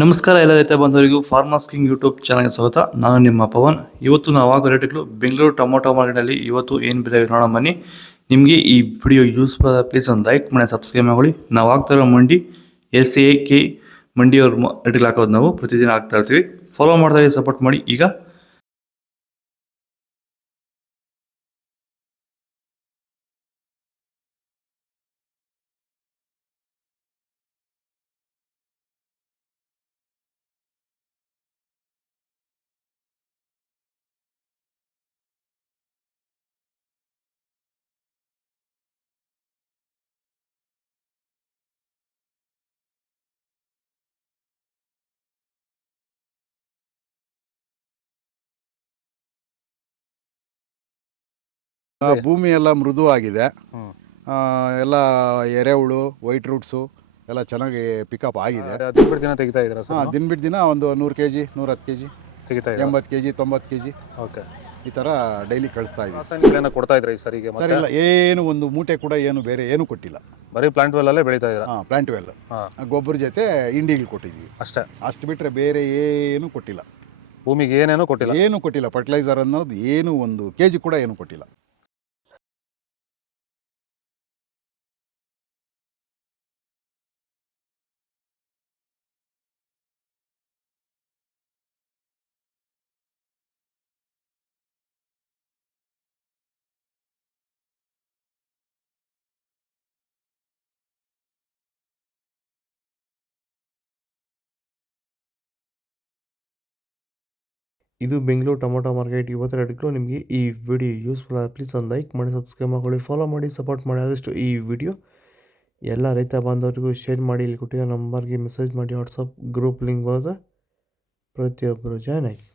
ನಮಸ್ಕಾರ ಎಲ್ಲ ರೈತ ಬಂಧುವರಿಗೂ ಫಾರ್ಮರ್ಸ್ ಕಿಂಗ್ ಯೂಟ್ಯೂಬ್ ಚಾನಲ್ಗೆ ಸ್ವಾಗತ. ನಾನು ನಿಮ್ಮ ಪವನ್. ಇವತ್ತು ನಾವು ಆಗೋ ರೇಟ್ಗಳು ಬೆಂಗಳೂರು ಟೊಮೊಟೊ ಮಾರ್ಕೆಟಲ್ಲಿ ಇವತ್ತು ಏನು ಬೆಲೆ ನೋಡೋಣ ಬನ್ನಿ. ನಿಮಗೆ ಈ ವಿಡಿಯೋ ಯೂಸ್ಫುಲ್ ಆದ ಪ್ಲೀಸ್ ಒಂದು ಲೈಕ್ ಮಾಡಿ ಸಬ್ಸ್ಕ್ರೈಬ್ ಮಾಡಿ. ನಾವು ಆಗ್ತಾ ಇರೋ ಮಂಡಿ SAK ಮಂಡಿಯವ್ರ ರೇಟ್ಗಳು ಹಾಕೋದು ನಾವು ಪ್ರತಿದಿನ ಆಗ್ತಾ ಇರ್ತೀವಿ. ಫಾಲೋ ಮಾಡ್ತಾ ಸಪೋರ್ಟ್ ಮಾಡಿ. ಈಗ ಭೂಮಿ ಎಲ್ಲ ಮೃದುವಾಗಿದೆ. ಎಲ್ಲ ಎರೆಹುಳು ವೈಟ್ ರೂಟ್ಸು ಎಲ್ಲ ಚೆನ್ನಾಗಿ ಪಿಕಪ್ ಆಗಿದೆ. ದಿನ ತೆಗಿತಾ ಇದ್ದೀರಾ ಸರ್? ದಿನ ಬಿಟ್ಟು ದಿನ ಒಂದು 100 kg 110 kg ತೆಗಿತಾ ಇದ್ದೀರಾ? 80 kg 90 kg ಓಕೆ. ಈ ಥರ ಡೈಲಿ ಕಳಿಸ್ತಾ ಇದ್ದೀವಿ. ರಾಸಾಯನಿಕ ಕೊಡ್ತಾ ಇದ್ರಾ ಈ ಸರಿಗೆ? ಸರ್ ಇಲ್ಲ, ಏನು ಒಂದು ಮೂಟೆ ಕೂಡ ಏನು ಬೇರೆ ಏನು ಕೊಟ್ಟಿಲ್ಲ. ಬರೀ ಪ್ಲಾಂಟ್ ವೆಲ್ಲಲ್ಲೇ ಬೆಳೀತಾ ಇದ್ದೀರಾ? ಪ್ಲಾಂಟ್ ವೆಲ್ ಗೊಬ್ಬರ ಜೊತೆ ಇಂಡಿಗಳು ಕೊಟ್ಟಿದ್ದೀವಿ ಅಷ್ಟೇ. ಅಷ್ಟು ಬಿಟ್ಟರೆ ಬೇರೆ ಏನು ಕೊಟ್ಟಿಲ್ಲ. ಭೂಮಿಗೆ ಏನೇನೂ ಕೊಟ್ಟಿಲ್ಲ? ಏನು ಕೊಟ್ಟಿಲ್ಲ. ಫರ್ಟಿಲೈಸರ್ ಅನ್ನೋದು ಏನು ಒಂದು kg ಕೂಡ ಏನು ಕೊಟ್ಟಿಲ್ಲ. ಇದು ಬೆಂಗಳೂರು ಟೊಮೊಟೊ ಮಾರ್ಕೆಟ್ ಇವತ್ತು ರೇಟ್ಗಳು. ನಿಮಗೆ ಈ ವಿಡಿಯೋ ಯೂಸ್ಫುಲ್ ಆದ ಪ್ಲೀಸ್ ಒಂದು ಲೈಕ್ ಮಾಡಿ ಸಬ್ಸ್ಕ್ರೈಬ್ ಮಾಡಿ ಫಾಲೋ ಮಾಡಿ ಸಪೋರ್ಟ್ ಮಾಡಿ. ಆದಷ್ಟು ಈ ವಿಡಿಯೋ ಎಲ್ಲ ರೈತ ಬಾಂಧವರಿಗೂ ಶೇರ್ ಮಾಡಿ. ಇಲ್ಲಿ ಕೊಟ್ಟಿರೋ ನಂಬರ್ಗೆ ಮೆಸೇಜ್ ಮಾಡಿ. ವಾಟ್ಸಪ್ ಗ್ರೂಪ್ ಲಿಂಕ್ ಬರೋದು ಪ್ರತಿಯೊಬ್ಬರು ಜಾಯ್ನ್ ಆಗಿ.